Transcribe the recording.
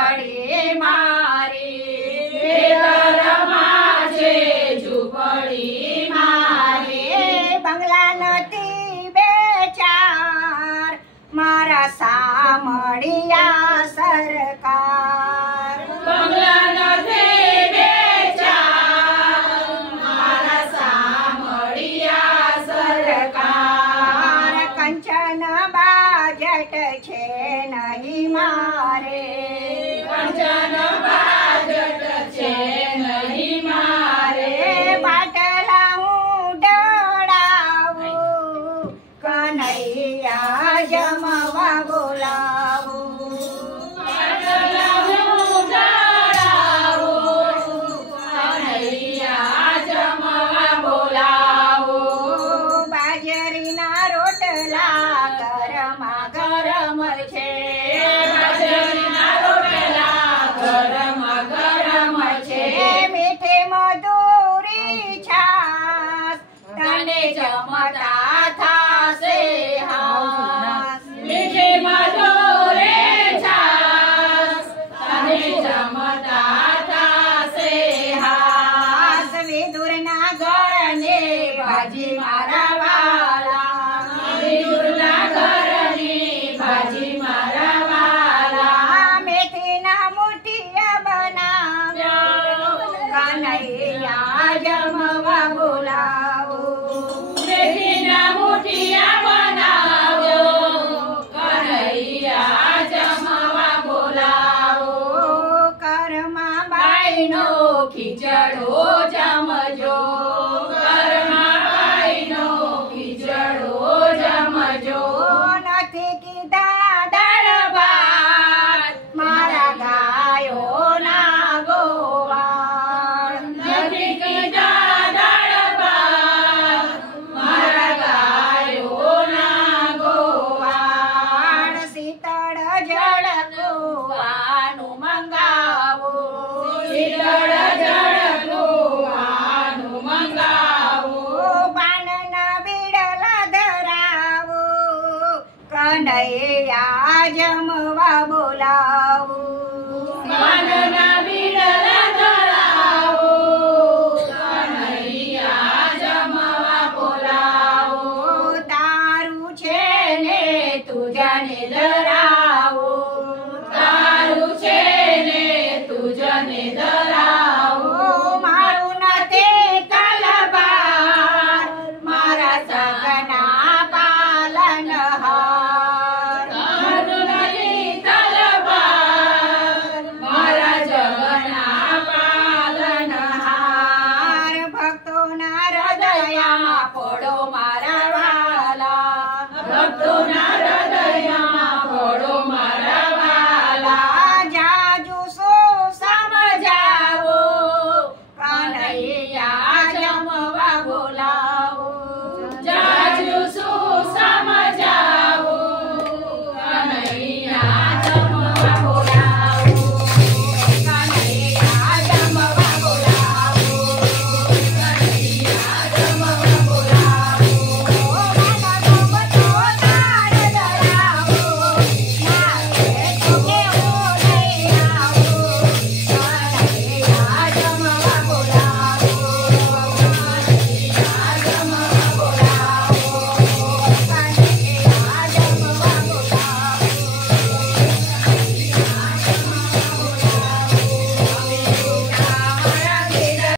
ઝૂંપડી મારી ખેતરમાં છે ઝૂંપડી મારી બંગલા નથી બે ચાર મારા સામળિયા સરકાર બંગલા નથી બે ચાર મારા સામળિયા સરકાર કંચન બાજટ છે નહીં મારે કંચન બાજટ છે નહીં મારે પાટલા હું ઢળાવું કનૈયા જમવા બોલાવું પાટલા હું ઢળાવું કનૈયા જમવા બોલાવું બાજરીના રોટલા ગરમા ગરમ છે બાજરીના રોટલા ગરમા ગરમ છે મીઠે મધુરી છાસ તને જમતા થાશે હાસ મીઠે મધુરી છાસ તને જમતા થાશે હાસ વિદુરના ઘરને ભાજી મારા વાલા વિદુરના ઘરની ભાજી મારા વાલા મેથીના મુઠિયા બનાવ્યા કનૈયા જમવા બોલાવો મેથીના મુઠિયા બનાવ્યો કનૈયા જમવા બોલાવો કર્મા બાઈનો ખીચડો જમજો કર્મા બાઈનો ખીચડો જમજો નથી કીધા દાળ ભાત મારા ગાયોના ગોવાળ નથી કીધા દાળ ભાત મારા ગાયોના ગોવાળ શીતળ જળ કુવાનું મંગાવો શીતળ જળ કુવાનું મંગાવો પાનના બીડલા ધરાવો કનૈયા જમવા બોલાવો પાનના બીડલા ધરાવો કનૈયા જમવા બોલાવો તારું છે ને તું જાને ધરાવો